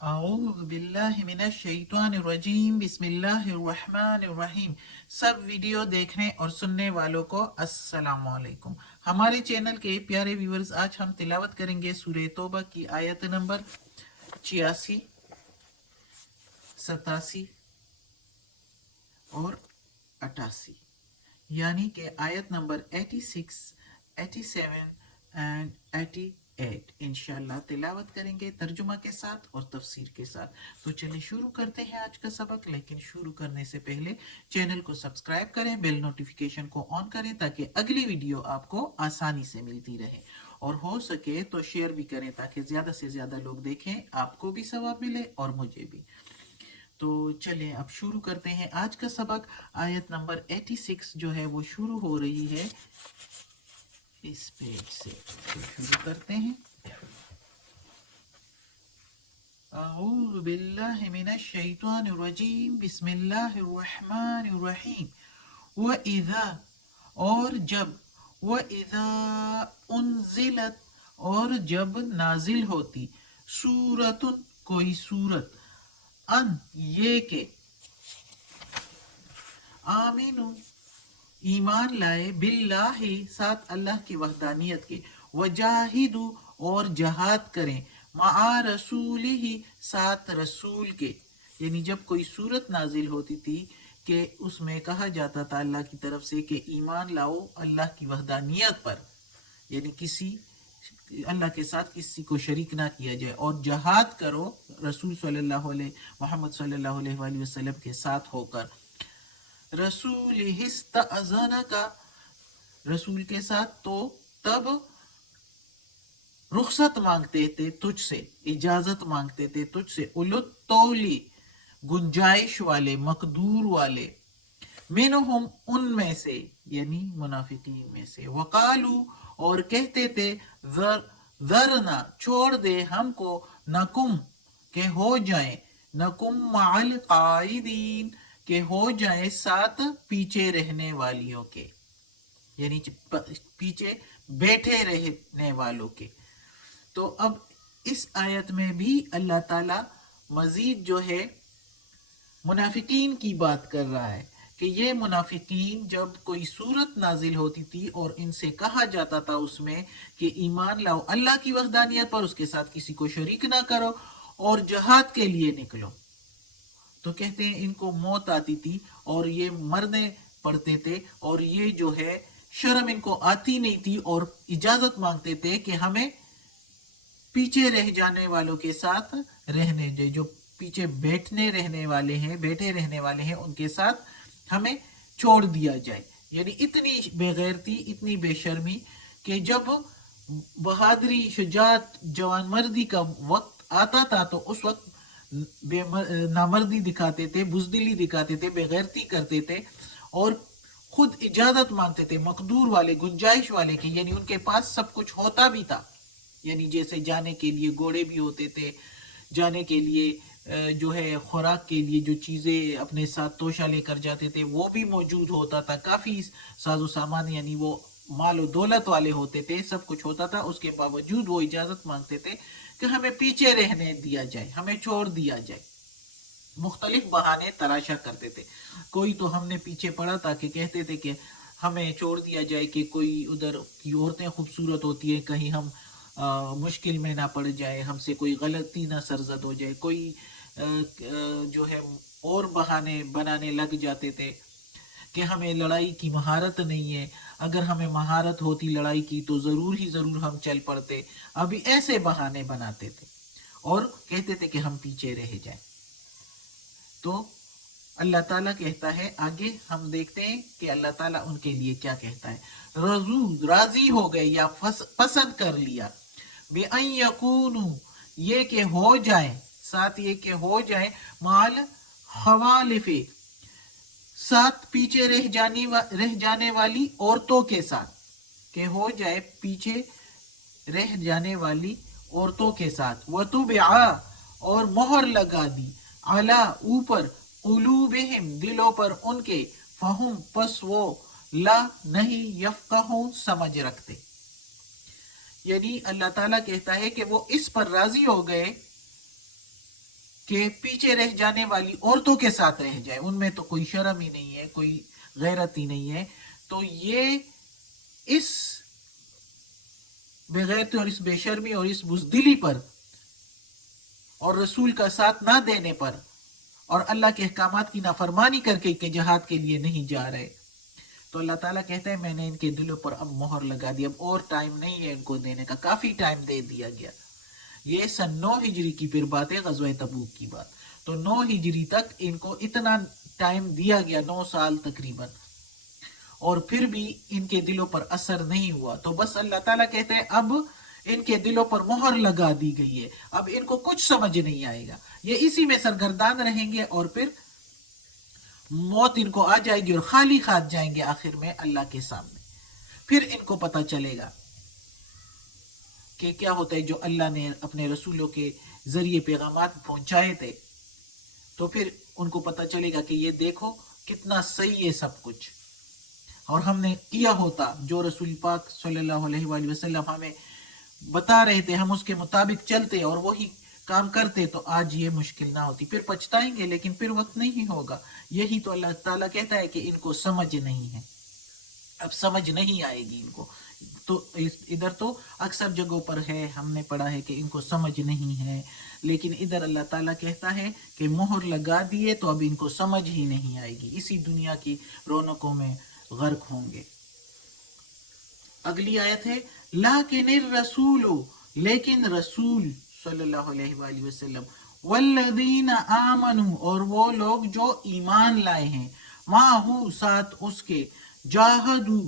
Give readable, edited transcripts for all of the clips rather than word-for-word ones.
اعوذ باللہ من الشیطان الرجیم بسم اللہ الرحمن الرحیم۔ سب ویڈیو دیکھنے اور سننے والوں کو السلام علیکم۔ ہمارے چینل کے پیارے ویورز، آج ہم تلاوت کریں گے سورہ توبہ کی آیت نمبر 86، 87 اور 88، یعنی کہ آیت نمبر 86، 87 اینڈ 88 انشاءاللہ تلاوت کریں گے ترجمہ کے ساتھ اور تفسیر کے ساتھ۔ تو چلیں شروع کرتے ہیں آج کا سبق، لیکن شروع کرنے سے پہلے چینل کو سبسکرائب کریں، بیل نوٹیفیکیشن کو آن کریں تاکہ اگلی ویڈیو آپ کو آسانی سے ملتی رہے، اور ہو سکے تو شیئر بھی کریں تاکہ زیادہ سے زیادہ لوگ دیکھیں، آپ کو بھی ثواب ملے اور مجھے بھی۔ تو چلیں اب شروع کرتے ہیں آج کا سبق۔ آیت نمبر 86 جو ہے وہ شروع ہو رہی ہے اس پیج سے، تو شروع کرتے ہیں۔ اعوذ باللہ من الشیطان الرجیم بسم اللہ الرحمن الرحیم۔ وَإِذَا اور جب، وَإِذَا أُنزِلت اور جب نازل ہوتی، سورتن کوئی سورت، ان یہ کہ آمینو ایمان لائے، باللہ ساتھ اللہ کی وحدانیت کے، وجاہدو اور جہاد کریں، مع رسولہ ساتھ رسول کے، یعنی جب کوئی صورت نازل ہوتی تھی کہ اس میں کہا جاتا تھا اللہ کی طرف سے کہ ایمان لاؤ اللہ کی وحدانیت پر، یعنی کسی اللہ کے ساتھ کسی کو شریک نہ کیا جائے، اور جہاد کرو رسول صلی اللہ علیہ محمد صلی اللہ علیہ وآلہ وسلم کے ساتھ ہو کر، رسول کا رسول کے ساتھ، تو تب رخصت مانگتے تھے تجھ سے، اجازت مانگتے تھے تجھ سے، اولت تولی گنجائش والے، مقدور والے، منہم ان میں سے یعنی منافقین میں سے، وقالو اور کہتے تھے، ذرنا چھوڑ دے ہم کو، نکم کہ ہو جائیں، نکم مع القائدین کہ ہو جائیں ساتھ پیچھے رہنے والیوں کے، یعنی پیچھے بیٹھے رہنے والوں کے۔ تو اب اس آیت میں بھی اللہ تعالی مزید جو ہے منافقین کی بات کر رہا ہے کہ یہ منافقین جب کوئی صورت نازل ہوتی تھی اور ان سے کہا جاتا تھا اس میں کہ ایمان لاؤ اللہ کی وحدانیت پر، اس کے ساتھ کسی کو شریک نہ کرو اور جہاد کے لیے نکلو، تو کہتے ہیں ان کو موت آتی تھی اور یہ مرنے پڑتے تھے، اور یہ جو ہے شرم ان کو آتی نہیں تھی، اور اجازت مانگتے تھے کہ ہمیں پیچھے رہ جانے والوں کے ساتھ رہنے دے، جو پیچھے بیٹھے رہنے والے ہیں ان کے ساتھ ہمیں چھوڑ دیا جائے، یعنی اتنی بے غیرتی، اتنی بے شرمی کہ جب بہادری، شجاعت، جوان مردی کا وقت آتا تھا تو اس وقت نامردی دکھاتے تھے، بزدلی دکھاتے تھے، بے غیرتی کرتے تھے، اور خود اجازت مانگتے تھے مقدور والے، گنجائش والے کی، یعنی ان کے پاس سب کچھ ہوتا بھی تھا، یعنی جیسے جانے کے لیے گھوڑے بھی ہوتے تھے، جانے کے لیے جو ہے خوراک کے لیے جو چیزیں اپنے ساتھ توشہ لے کر جاتے تھے وہ بھی موجود ہوتا تھا، کافی ساز و سامان، یعنی وہ مال و دولت والے ہوتے تھے، سب کچھ ہوتا تھا، اس کے باوجود وہ اجازت مانگتے تھے کہ ہمیں پیچھے رہنے دیا جائے، ہمیں چھوڑ دیا جائے، مختلف بہانے تراشا کرتے تھے۔ کوئی تو ہم نے پیچھے پڑا تھا کہ کہتے تھے کہ ہمیں چھوڑ دیا جائے کہ کوئی ادھر کی عورتیں خوبصورت ہوتی ہیں، کہیں ہم مشکل میں نہ پڑ جائے، ہم سے کوئی غلطی نہ سرزد ہو جائے، کوئی جو ہے اور بہانے بنانے لگ جاتے تھے کہ ہمیں لڑائی کی مہارت نہیں ہے، اگر ہمیں مہارت ہوتی لڑائی کی تو ضرور ہم چل پڑتے، ابھی ایسے بہانے بناتے تھے اور کہتے تھے کہ ہم پیچھے رہ جائیں۔ تو اللہ تعالیٰ کہتا ہے آگے، ہم دیکھتے ہیں کہ اللہ تعالیٰ ان کے لیے کیا کہتا ہے۔ راضی ہو گئے یا پسند کر لیا، بِأَن يَكُونُوا یہ کہ ہو جائیں، ساتھ یہ کہ ہو جائیں، مال خوالف ساتھ پیچھے رہ جانے والی عورتوں کے ساتھ، کہ ہو جائے پیچھے رہ جانے والی عورتوں کے ساتھ، وَطُبِعَا اور مہر لگا دی، عَلَا اوپر، قُلُوبِهِمْ دلوں پر ان کے، فَهُمْ پس وہ، لا نہیں، یفقہون سمجھ رکھتے، یعنی اللہ تعالیٰ کہتا ہے کہ وہ اس پر راضی ہو گئے کہ پیچھے رہ جانے والی عورتوں کے ساتھ رہ جائے، ان میں تو کوئی شرم ہی نہیں ہے، کوئی غیرت ہی نہیں ہے. تو یہ اس بغیرتی اور اس بے شرمی اور اس بزدلی پر اور رسول کا ساتھ نہ دینے پر اور اللہ کے احکامات کی نافرمانی کر کے کہ جہاد کے لیے نہیں جا رہے، تو اللہ تعالیٰ کہتا ہے میں نے ان کے دلوں پر اب مہر لگا دی، اب اور ٹائم نہیں ہے ان کو دینے کا، کافی ٹائم دے دیا گیا. یہ سن 9 ہجری کی پھر بات ہے، غزوہ تبوک کی بات. تو 9 ہجری تک ان کو اتنا ٹائم دیا گیا، 9 سال تقریباً، اور پھر بھی ان کے دلوں پر اثر نہیں ہوا. تو بس اللہ تعالیٰ کہتے ہیں اب ان کے دلوں پر مہر لگا دی گئی ہے، اب ان کو کچھ سمجھ نہیں آئے گا، یہ اسی میں سرگردان رہیں گے، اور پھر موت ان کو آ جائے گی اور خالی ہاتھ جائیں گے آخر میں اللہ کے سامنے. پھر ان کو پتہ چلے گا کہ کیا ہوتا ہے جو اللہ نے اپنے رسولوں کے ذریعے پیغامات پہنچائے تھے. تو پھر ان کو پتہ چلے گا کہ یہ دیکھو کتنا صحیح ہے سب کچھ، اور ہم نے کیا ہوتا جو رسول پاک صلی اللہ علیہ وآلہ وسلم ہمیں بتا رہے تھے، ہم اس کے مطابق چلتے اور وہی کام کرتے تو آج یہ مشکل نہ ہوتی. پھر پچھتائیں گے لیکن پھر وقت نہیں ہوگا. یہی تو اللہ تعالیٰ کہتا ہے کہ ان کو سمجھ نہیں ہے، اب سمجھ نہیں آئے گی ان کو. تو ادھر تو اکثر جگہوں پر ہے، ہم نے پڑھا ہے کہ ان کو سمجھ نہیں ہے، لیکن ادھر اللہ تعالیٰ کہتا ہے کہ مہر لگا دیے تو اب ان کو سمجھ ہی نہیں آئے گی، اسی دنیا کی رونقوں میں غرق ہوں گے. اگلی آیت ہے لیکن الرسول، لیکن رسول صلی اللہ علیہ وآلہ وسلم، والذین آمنوا، اور وہ لوگ جو ایمان لائے ہیں، معہو ساتھ اس کے، جاہدو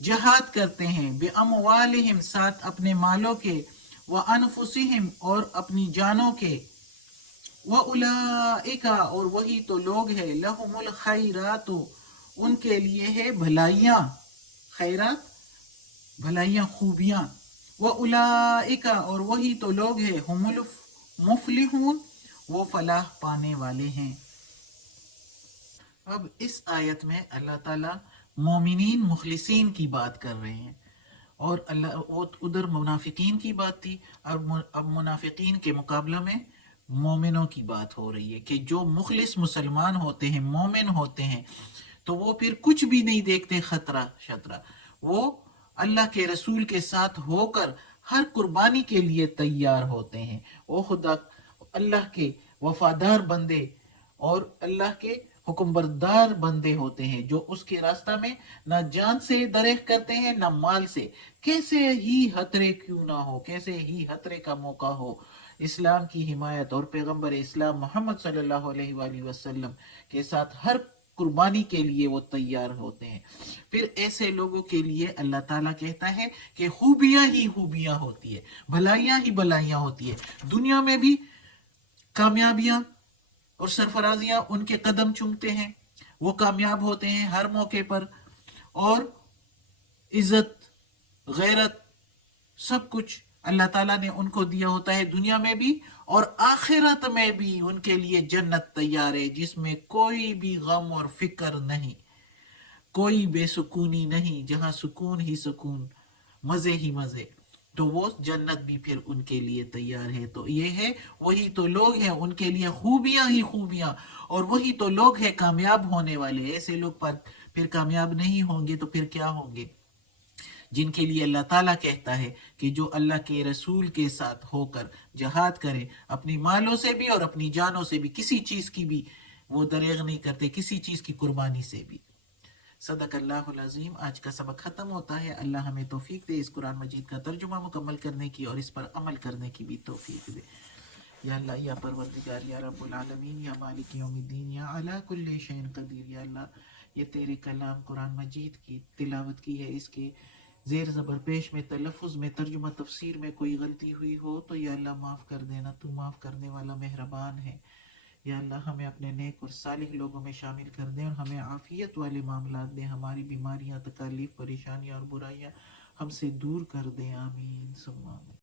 جہاد کرتے ہیں، بِأَمْوَالِهِمْ ساتھ اپنے مالوں کے، وَأَنفُسِهِمْ اور اپنی جانوں کے، وَأُولَئِكَ اور وہی تو لوگ ہیں، لَهُمُ الْخَيْرَاتُ ان کے لیے ہے بھلائیاں، خیرات بھلائیاں خوبیاں، وَأُولَئِكَ اور وہی تو لوگ ہیں، هُمُ الْمُفْلِحُونَ وہ فلاح پانے والے ہیں. اب اس آیت میں اللہ تعالیٰ مومنین مخلصین کی بات کر رہے ہیں، اور اللہ ادھر منافقین کی بات تھی، اب منافقین کے مقابلہ میں مومنوں کی بات ہو رہی ہے کہ جو مخلص مسلمان ہوتے ہیں، مومن ہوتے ہیں، تو وہ پھر کچھ بھی نہیں دیکھتے خطرہ شطرہ، وہ اللہ کے رسول کے ساتھ ہو کر ہر قربانی کے لیے تیار ہوتے ہیں. وہ خدا اللہ کے وفادار بندے اور اللہ کے حکم بردار بندے ہوتے ہیں، جو اس کے راستہ میں نہ جان سے درخت کرتے ہیں نہ مال سے، کیسے ہی خطرے کیوں نہ ہو، کیسے ہی خطرے کا موقع ہو، اسلام کی حمایت اور پیغمبر اسلام محمد صلی اللہ علیہ وآلہ وسلم کے ساتھ ہر قربانی کے لیے وہ تیار ہوتے ہیں. پھر ایسے لوگوں کے لیے اللہ تعالیٰ کہتا ہے کہ خوبیاں ہی خوبیاں ہوتی ہے، بھلائیاں ہی بھلائیاں ہوتی ہے، دنیا میں بھی کامیابیاں اور سرفرازیاں ان کے قدم چومتے ہیں، وہ کامیاب ہوتے ہیں ہر موقع پر، اور عزت غیرت سب کچھ اللہ تعالیٰ نے ان کو دیا ہوتا ہے دنیا میں بھی، اور آخرت میں بھی ان کے لیے جنت تیار ہے جس میں کوئی بھی غم اور فکر نہیں، کوئی بے سکونی نہیں، جہاں سکون ہی سکون، مزے ہی مزے. تو وہ جنت بھی پھر ان کے لیے تیار ہے. تو یہ ہے وہی تو لوگ ہیں ان کے لیے خوبیاں ہی خوبیاں، اور وہی تو لوگ ہیں کامیاب ہونے والے. ایسے لوگ پر پھر کامیاب نہیں ہوں گے تو پھر کیا ہوں گے؟ جن کے لیے اللہ تعالیٰ کہتا ہے کہ جو اللہ کے رسول کے ساتھ ہو کر جہاد کریں، اپنی مالوں سے بھی اور اپنی جانوں سے بھی، کسی چیز کی بھی وہ دریغ نہیں کرتے، کسی چیز کی قربانی سے بھی. صدق اللہ العظیم. آج کا سبق ختم ہوتا ہے. اللہ ہمیں توفیق دے اس قرآن مجید کا ترجمہ مکمل کرنے کی اور اس پر عمل کرنے کی بھی توفیق دے. یا اللہ، یا پروردگار، یا رب العالمین، یا مالک یوم الدین، یا علی کل شیء قدیر. یا اللہ، یہ تیرے کلام قرآن مجید کی تلاوت کی ہے، اس کے زیر زبر پیش میں، تلفظ میں، ترجمہ تفسیر میں کوئی غلطی ہوئی ہو تو یا اللہ معاف کر دینا، تو معاف کرنے والا مہربان ہے. یا اللہ ہمیں اپنے نیک اور صالح لوگوں میں شامل کر دیں، اور ہمیں عافیت والے معاملات دیں، ہماری بیماریاں، تکالیف، پریشانیاں اور برائیاں ہم سے دور کر دیں. آمین ثم آمین.